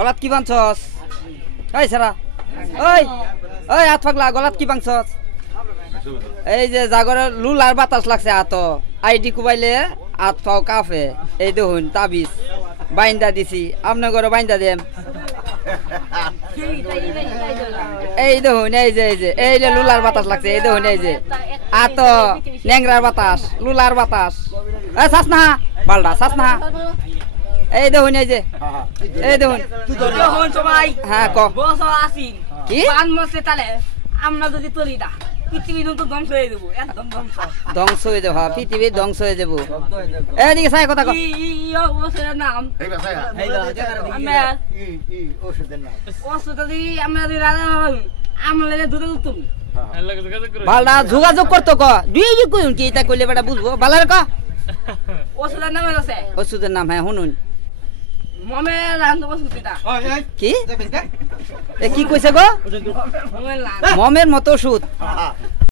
গলাত কি বানছস এই সারা ওই ওই হাত পাগলা গলাত কি বানছস এই যে জাগরে লুলার বাতাস লাগছে হাত আইডি কুবাইলে হাত পাও কাফে এই দেখুন তাবিজ বাইন্দা দিছি আপনি ঘরে বাইন্দা দেন এই দেখুন এই যে এই যে লুলার বাতাস লাগছে এই দেখুন এই যে হাত ন্যাংরার বাতাস লুলার বাতাস এ চাস না পাল্টা চাস না এই দেখুন এই যে এই দেখুন সবাই হ্যাঁ ক বছর আসি কি পান মসে তালে আমরা যদি তরি না পৃথিবী তো ধ্বংস হয়ে যাবো একদম ধ্বংস হয়ে যাবো পৃথিবী ধ্বংস হয়ে যাবো এদিকে সাই কথা কর ওষুধের নাম আমরা দুধ উত্তম বালটা যোগাযোগ করতো ক দুই কইন কি এটা কইলে বেটা বুঝবো বালার ক ওষুধের নাম আছে ওষুধের নাম হ্যাঁ শুনুন মমের রান্ধ ওষুধটা কি এ কি কইছে গো মমের মমের মতো ওষুধ